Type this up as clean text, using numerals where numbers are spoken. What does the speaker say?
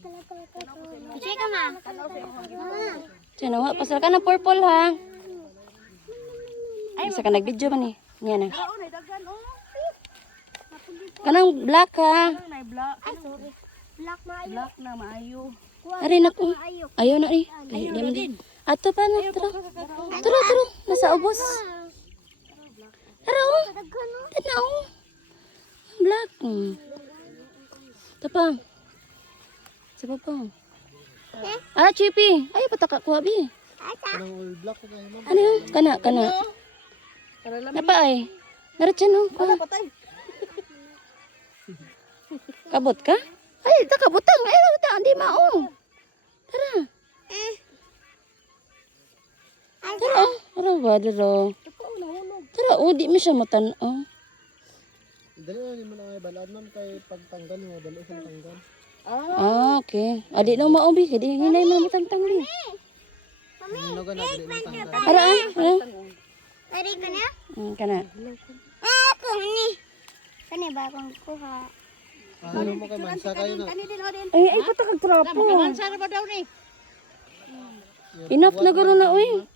Sige ka ma. Diyan, nawa. Pasal ka ng purple, ha? Isa ka nag-video man eh. Yan na. Kanang black, ha? Ay, sorry. Black na ayo. Black na maayo. Ari na ko. Ayaw na eh. Ay, di man din. Ato pa na. Tara. Tara. Nasa ubos. Tara, oh. Tanaw. Black. Ito pa. Sapa pa. Ah, Chippy. Ay, pataka ko, abi. Kanang all black na kayo, ma'am. Ano yun? Kana. Napa ay. Narat siya, no? Patay. Kabot ka? Ay, kabutang. Ay, kabutang. Hindi mao. Tara. Tara. Tara ba? Tara, di mo siya matanaw. Dali na naman ang balad, ma'am, kay pagtanggal mo, dali sa tanggal. Ah, okay. Adi na maubi. Kadi hinay mo matangtang di. Ano ka na, dali na tanggal. Tara, Ready ka na? Kana. Ako ni. Kani ba akong kuha? Ano mo kay mansa kayo na? Ay, patakag trapo. Saan ba daw ni? Enough na garo na, uy.